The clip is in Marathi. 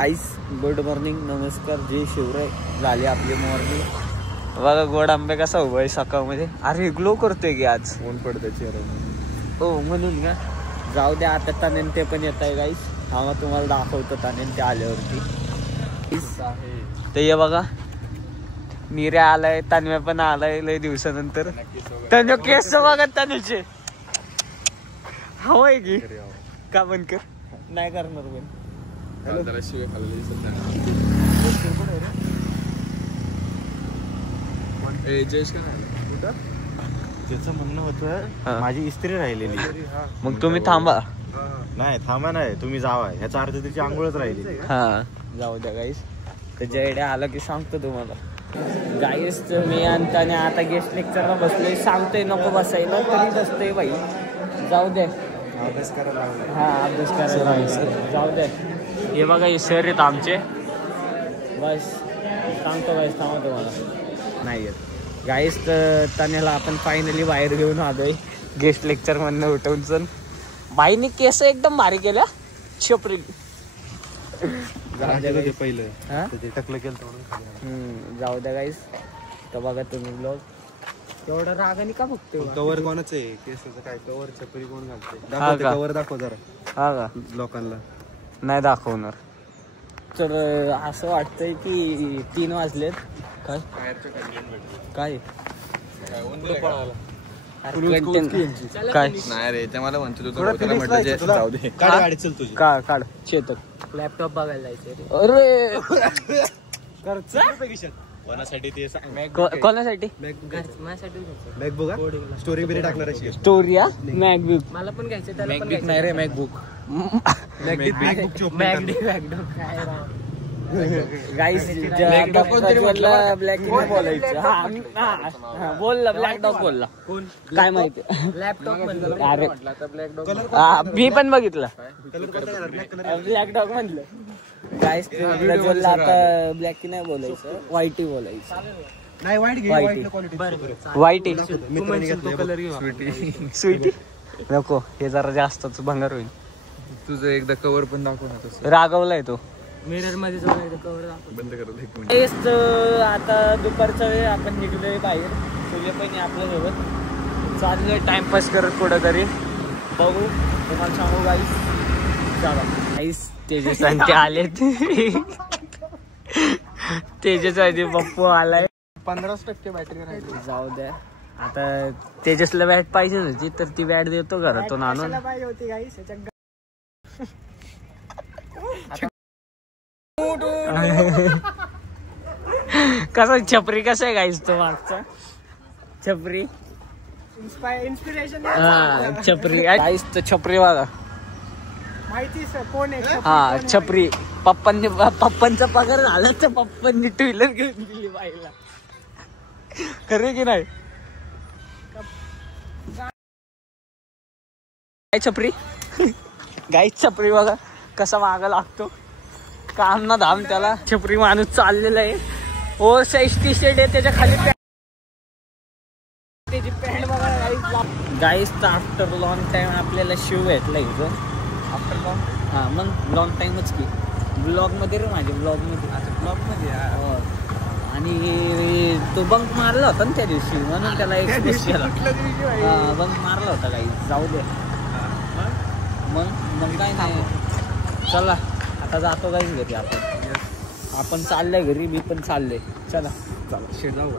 गाईस गुड मॉर्निंग, नमस्कार, जय शिवराय. झाली आपली मॉर्निंग. बघा गोड आंबे कसा उभा आहे सकाळमध्ये. अरे ग्लो करतोय की आज ऊन पडतं चेहरा हो म्हणून का. जाऊ द्या आता तानेन ते पण येत आहे गाईस. हा तुम्हाला दाखवतो तानेन ते आल्यावरती. ते ये बघा नीऱ्या आलाय, तानव्या पण आलाय लय दिवसानंतर. तनु केस बघा तनुचे हवंय की का बंद कर नाही करणार पण. त्याचं म्हणणं होतं माझी इस्त्री राहिलेली. मग तुम्ही थांबा. नाही थांबा नाही, तुम्ही जावा. ह्याचा अर्थ त्याची आंघोळच राहिली. हा जाऊ द्या गाईस. त्याच्या आयडिया आला की सांगतो तुम्हाला. गाईस मी आणि आता गेस्ट लेक्चरला बसलोय. सांगतोय नको बसायला तरी बसतोय बाई. जाऊ द्या अभ्यास करायला लागला. हा अभ्यास करायला जाऊ द्या. हे बघा हे सर आहेत आमचे. बस सांगतो गाईस, थांबा तुम्हाला नाही येत. गाईस तन्याला आपण फायनली बाहेर घेऊन आलोय गेस्ट लेक्चर मधनं उठवून. चल बाईने केस एकदम भारी केल्या छपरी. पहिलं ते टकलं केलं. जाऊ द्या गाईस. तर बघा तुम्ही ब्लॉग एवढा रागाने का बघतोय. कवर कोणाच आहे केसाचं काय कवर छपरी कोण घालते? दाखव कवर, दाखव जरा. हा का लोकांना नाही दाखवणार. तर असं वाटतंय की 3 वाजलेत. काय काय काय नाही रे, ते मला म्हणतो जाऊ दे. गाडी चल तुझी. काढ चेतक. लॅपटॉप बघायला जायचं. अरे कोणासाठी ते कोणासाठी मॅकबुक स्टोरी बिरी टाकणार आहे. स्टोरी मॅकबुक मला पण घ्यायचं. मॅकबुक नाही रे मॅकबुक. गाईस ब्लॅक बोलायचं. हा बोलला ब्लॅक डॉग बोलला. काय माहिती लॅपटॉप म्हणलं. अरे मी पण बघितलं ब्लॅक डॉग म्हणलं. गाईस बोलला आता ब्लॅकी नाही बोलायचं, व्हाईटी बोलायचं. नाही व्हाईटी कलर स्वीटी नको. हे जरा जास्तच भंगार होईल. तुझं एकदा कवर पण दाखव ना. तसं रागवलाय तो. मिरर मध्ये जाऊन कवर बंद करत एक मिनिट. तेच आता दुपारचा वेळ आपण निघलोय बाहेर. सूर्य पण आपल्या सोबत चाललोय टाइमपास करत कुठंतरी. बघू तुम्हाला सांगू गाईस. चला गाईस तेजस आणि ते आलेत. तेजस आधी पप्पू आलाय. 15% बॅटरी राहिली. जाऊ द्या आता. तेजसला बॅट पाहिजे होती तर ती बॅट देतो घरातून आणून. पाहिजे होती गाईस. कसा छपरी कसा आहे गाईस तो मागचा छपरी. इन्स्पिरेशन हा छपरी गाईस. तर छपरी बघा माहिती कोण आहे. हा छपरी. पप्पांचा पगार झाला तर पप्पांनी 2 व्हीलर घेऊन दिली बाईला. खरे की नाही काय छपरी. गाईच छपरी बघा कसा मागा लागतो. काम ना धाम त्याला. छपरी माणूस चाललेला आहे. ओ साईज टी शर्ट आहे त्याच्या खाली त्याची पॅन्ट बघा गाईस. तर आफ्टर लॉंग टाइम आपल्याला शिव भेटला इथं. आफ्टर लॉंग हा मग लॉंग टाइमच की. ब्लॉग मध्ये रे माझ्या ब्लॉग मध्ये. ब्लॉग मध्ये आणि तो बंक मारला होता ना त्या दिवशी म्हणून त्याला एक्सप्रेस केला. बंक मारला होता काही. जाऊ दे मग काय नाही. चला आता जातो काही घरी. आपण चाललंय घरी. मी पण चाललंय. चला शेट जाऊ.